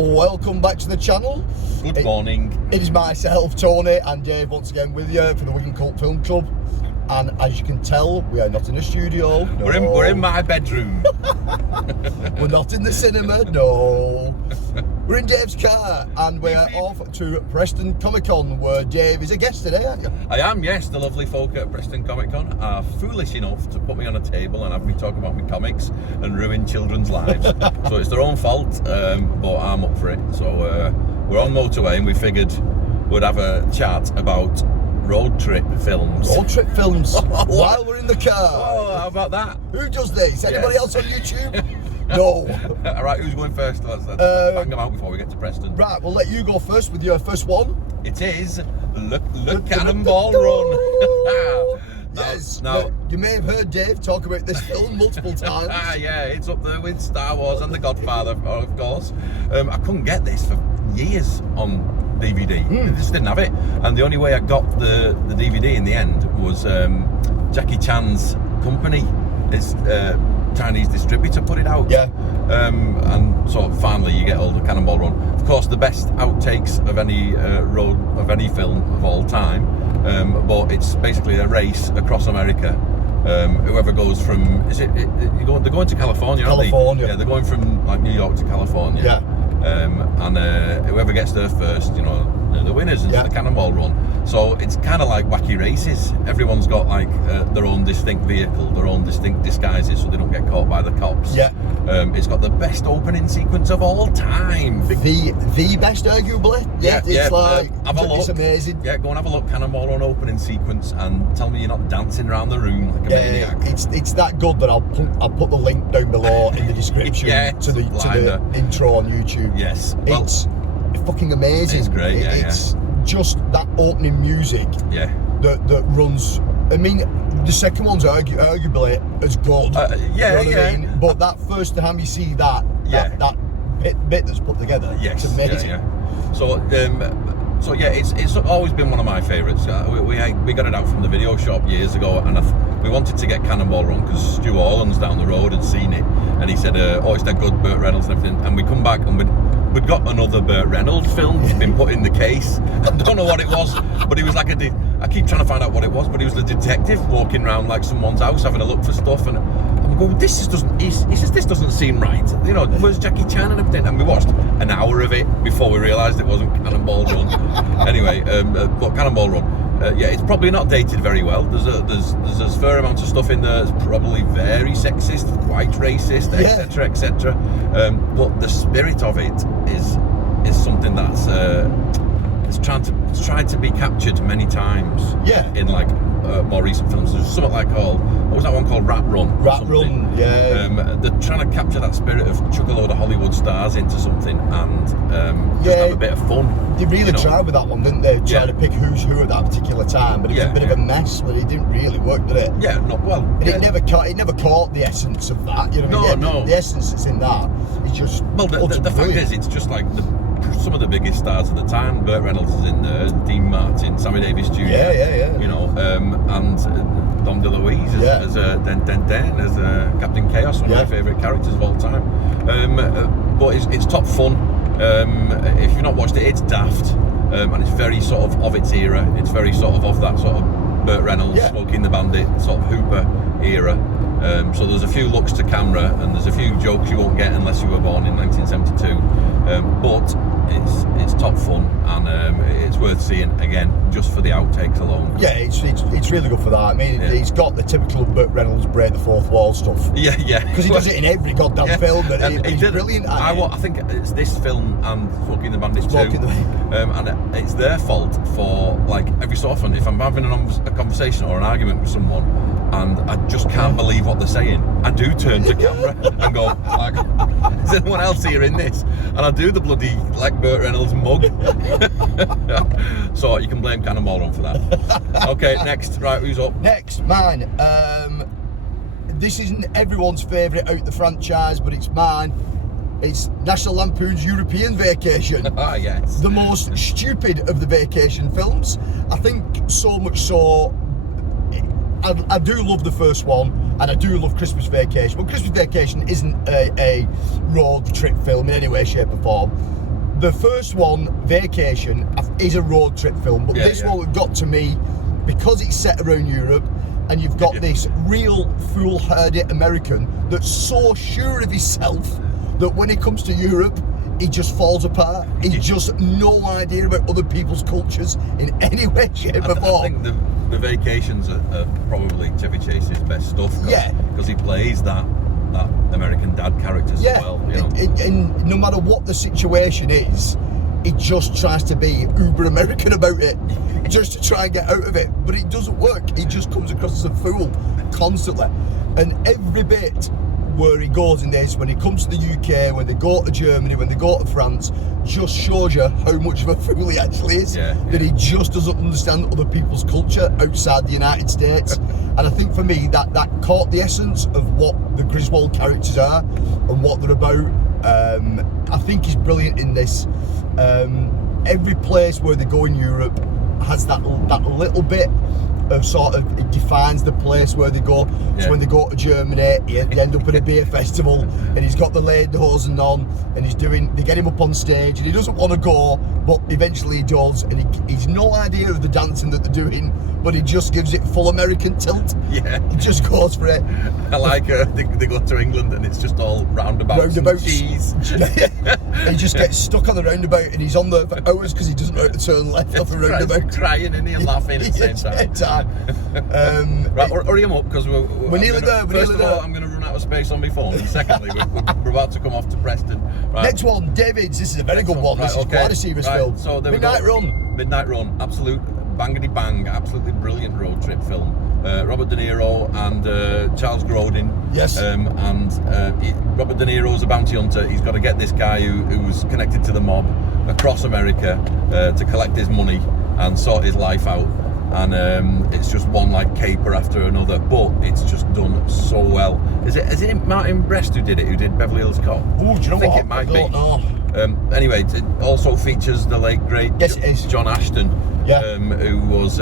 welcome back to the channel. Good morning. It is myself, Tony, and Dave once again with you for the Wigan Cult Film Club. And as you can tell, we are not in a studio. No. We're in my bedroom. We're not in the cinema, no. We're in Dave's car, and we're off to Preston Comic Con, where Dave is a guest today, aren't you? I am, yes. The lovely folk at Preston Comic Con are foolish enough to put me on a table and have me talk about my comics and ruin children's lives. So it's their own fault, but I'm up for it. So we're on motorway, and we figured we'd have a chat about road trip films. Road trip films while we're in the car. Oh, how about that? Who does this? Anybody else on YouTube? No. All right, who's going first? Let's bang them out before we get to Preston. Right, we'll let you go first with your first one. It is the Cannonball Run. Yes. Now, you may have heard Dave talk about this film multiple times. Yeah, it's up there with Star Wars and The Godfather, of course. I couldn't get this for years on DVD. I just didn't have it. And the only way I got the DVD in the end was Jackie Chan's company. It's Chinese distributor put it out. Yeah. And so finally you get all the Cannonball Run. Of course, the best outtakes of any film of all time. But it's basically a race across America. Whoever goes from they're going to California, aren't they? California. Yeah, they're going from like New York to California. Yeah. And whoever gets there first, they're the winners. It's the Cannonball Run. So it's kind of like wacky races. Everyone's got like their own distinct vehicle, their own distinct disguises, so they don't get caught by the cops. Yeah. It's got the best opening sequence of all time. The best, arguably. Yeah. Have a look. It's amazing. Yeah, go and have a look. Cannonball Run opening sequence, and tell me you're not dancing around the room like a maniac. It's that good that I'll put the link down below in the description to the intro on YouTube. Yes. It's fucking amazing. It's great. It's just that opening music. Yeah. That runs. I mean, the second one's arguably as good. I mean? But that first time you see that bit that's put together, it's amazing. Yeah. So it's always been one of my favourites. We got it out from the video shop years ago, and we wanted to get Cannonball Run because Stu Orland's down the road had seen it, and he said, it's that good, Burt Reynolds and everything. And we come back and we'd got another Burt Reynolds film been put in the case. I don't know what it was, but he was like I keep trying to find out what it was, but he was a detective walking around like someone's house having a look for stuff, and I'm going, this doesn't seem right. Where's Jackie Chan and everything? And we watched an hour of it before we realised it wasn't Cannonball Run. Anyway, but Cannonball Run, it's probably not dated very well. There's a fair amount of stuff in there that's probably very sexist, quite racist, etc., etc. But the spirit of it is something that's tried to be captured many times. Yeah. In like more recent films, there's something like what was that one called? Rat Run. Rat Run. Yeah. They're trying to capture that spirit of chuck a load of Hollywood stars into something and just have a bit of fun. They really tried with that one, didn't they? Trying to pick who's who at that particular time, but it was a bit of a mess. But it didn't really work, did it? Yeah. Not well. And it never caught the essence of that. You know what I mean? No. The essence that's in that is just. Well, the fact is, it's just like some of the biggest stars at the time. Burt Reynolds is in there, Dean Martin, Sammy Davis Jr. Yeah. And Dom DeLuise as as Captain Chaos, one of my favourite characters of all time. But it's top fun. If you've not watched it, it's daft, and it's very sort of its era. It's very sort of that sort of Burt Reynolds, Smokey and the Bandit, sort of Hooper era. So there's a few looks to camera, and there's a few jokes you won't get unless you were born in 1972. But it's top fun, and it's worth seeing again just for the outtakes alone. Yeah, it's really good for that. I mean, he's got the typical Burt Reynolds break the fourth wall stuff. Yeah. Because he does it in every goddamn film. But he's brilliant. I think it's this film and Smokey and the Bandit too. And it's their fault for, like, every so often if I'm having a conversation or an argument with someone and I just can't believe what they're saying, I do turn to camera and go, like, is anyone else here in this? And I do the bloody, like, Burt Reynolds mug. So you can blame Cannonball Run for that. Okay, next. Right, who's up? Next, mine. This isn't everyone's favourite out the franchise, but it's mine. It's National Lampoon's European Vacation. Ah, yes. The most stupid of the vacation films. I think so much so. I do love the first one, and I do love Christmas Vacation, but Christmas Vacation isn't a road trip film in any way, shape or form. the first one, Vacation, is a road trip film, but this one got to me because it's set around Europe, and you've got this real foolhardy American that's so sure of himself that when it comes to Europe, he just falls apart. He's just no idea about other people's cultures in any way, shape or form. I think the Vacations are probably Chevy Chase's best stuff. Because he plays that American dad character so well. You know? And no matter what the situation is, he just tries to be uber American about it, just to try and get out of it. But it doesn't work. He just comes across as a fool constantly. And every bit where he goes in this, when he comes to the UK, when they go to Germany, when they go to France, just shows you how much of a fool he actually is. That he just doesn't understand other people's culture outside the United States. And I think for me that caught the essence of what the Griswold characters are and what they're about. I think he's brilliant in this. Every place where they go in Europe has that little bit of sort of, it defines the place where they go. So when they go to Germany, they end up at a beer festival, and he's got the lederhosen on, and they get him up on stage, and he doesn't want to go, but eventually he does, and he's no idea of the dancing that they're doing, but he just gives it full American tilt. He just goes for it. I like they go to England and it's just all roundabouts and cheese. He just gets stuck on the roundabout, and he's on there for hours because he doesn't know how to turn left off the roundabout. Crying and laughing at the same time. Right, hurry him up because we're nearly there. First of all, I'm going to run out of space on my phone, and secondly, we're about to come off to Preston. Right. Next one, David's. This is a very good one. This is quite a serious film. So Midnight Run. Midnight Run, absolute bangity bang, absolutely brilliant road trip film. Robert De Niro and Charles Grodin. Yes. Robert De Niro's a bounty hunter. He's got to get this guy who was connected to the mob across America to collect his money and sort his life out. And it's just one like caper after another, but it's just done so well. Is it Martin Brest who did it? Who did Beverly Hills Cop? Oh, do you know what? It might be. Anyway, it also features the late great John Ashton, who was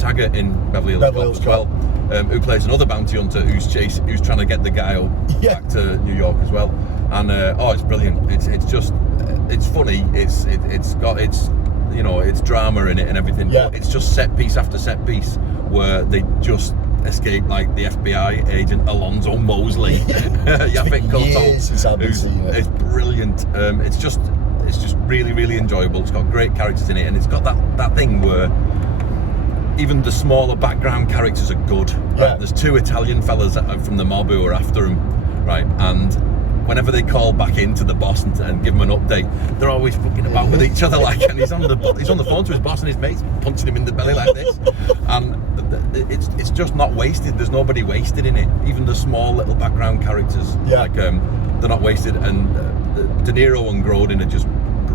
Taggart in Beverly Hills Cop as well, who plays another bounty hunter who's trying to get the guy back to New York as well. And it's brilliant. It's funny. It's drama in it and everything. But it's just set piece after set piece where they just escape like the FBI agent Alonzo Mosley. It's brilliant. It's just really, really enjoyable. It's got great characters in it, and it's got that thing where even the smaller background characters are good. Right? There's two Italian fellas from the mob who are after him, right? And whenever they call back into the boss and give him an update, they're always fucking about with each other, like, and he's on the phone to his boss, and his mate's punching him in the belly like this, and it's just not wasted. There's nobody wasted in it. Even the small little background characters, they're not wasted. And De Niro and Grodin are just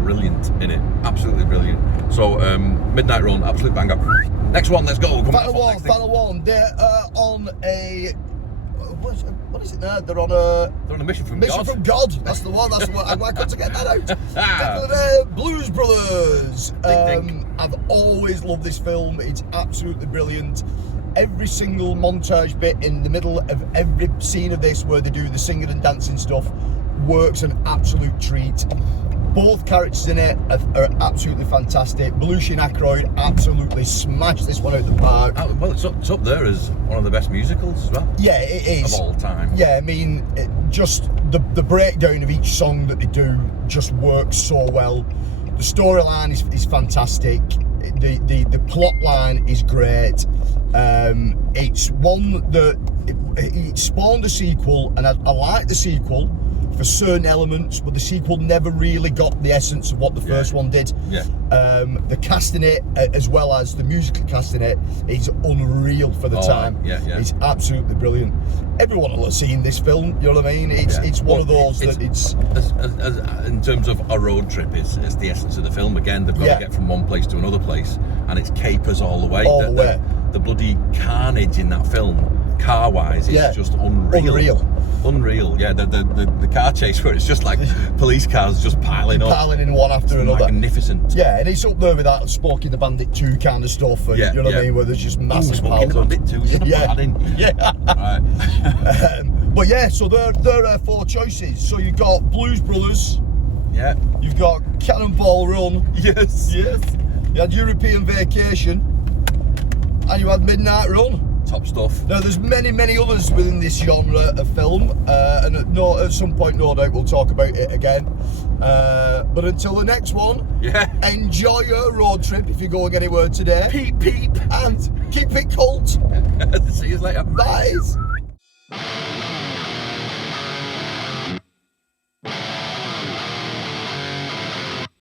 brilliant in it, absolutely brilliant. So Midnight Run, absolute banger. Next one, let's go. Final one. They're on a. What is it now? They're on a mission from God. That's the one. That's what I got to get that out. Blues Brothers. I've always loved this film. It's absolutely brilliant. Every single montage bit in the middle of every scene of this where they do the singing and dancing stuff works an absolute treat. Both characters in it are absolutely fantastic. Belushi and Aykroyd absolutely smashed this one out the park. Well, it's up there as one of the best musicals as well. Yeah, it is. Of all time. Yeah, I mean, just the breakdown of each song that they do just works so well. The storyline is fantastic. The plot line is great. It's one that it spawned a sequel, and I like the sequel for certain elements, but the sequel never really got the essence of what the first one did. The cast in it, as well as the musical cast in it, is unreal for the time. It's absolutely brilliant. Everyone will have seen this film, you know what I mean? It's one of those that it's... in terms of a road trip, it's the essence of the film. Again, they've got to get from one place to another place, and it's capers all the way. The bloody carnage in that film, car-wise, is just unreal. Yeah, the car chase where it's just like police cars just piling in one after another. Magnificent. Yeah, and it's up there with that Smokey the Bandit 2 kind of stuff, and you know what I mean, where there's just massive Smokey the Bandit 2. Right. But yeah, so there are 4 choices. So you've got Blues Brothers, Yeah. You've got Cannonball Run. Yes. Yes. You had European Vacation. And you had Midnight Run. Top stuff. Now, there's many others within this genre of film, and at some point, no doubt, we'll talk about it again. But until the next one, Yeah. enjoy your road trip if you're going anywhere today. Peep, peep. And keep it cult. See you later. Bye.